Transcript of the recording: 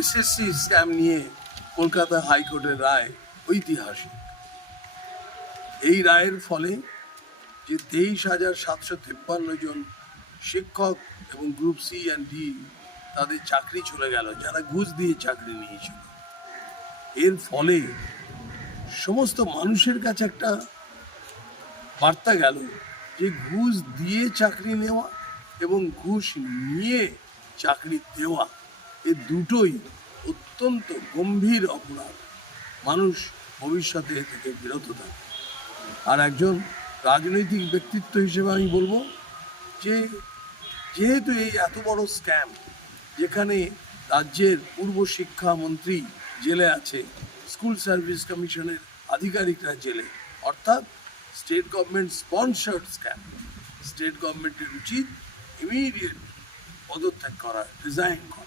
SSC scam নিয়ে কলকাতা হাইকোর্টের রায় ঐতিহাসিক। এই রায়ের ফলে যে 23,753 জন শিক্ষক এবং গ্রুপ সি অ্যান্ড ডি তাদের চাকরি চলে গেল, যারা ঘুষ দিয়ে চাকরি নিয়েছিল। এর ফলে সমস্ত মানুষের কাছে একটা বার্তা গেল যে ঘুষ দিয়ে চাকরি নেওয়া এবং ঘুষ নিয়ে চাকরি দেওয়া এ দুটোই অত্যন্ত গম্ভীর অপরাধ। মানুষ ভবিষ্যতে এ থেকে বিরত থাকে। আর একজন রাজনৈতিক ব্যক্তিত্ব হিসেবে আমি বলবো যে যেহেতু এই এত বড় স্ক্যাম, যেখানে রাজ্যের পূর্ব শিক্ষামন্ত্রী জেলে আছে, স্কুল সার্ভিস কমিশনের আধিকারিকরা জেলে, অর্থাৎ state government sponsored scam, state গভর্নমেন্টের উচিত ইমিডিয়েট পদত্যাগ করা, রিজাইন করা।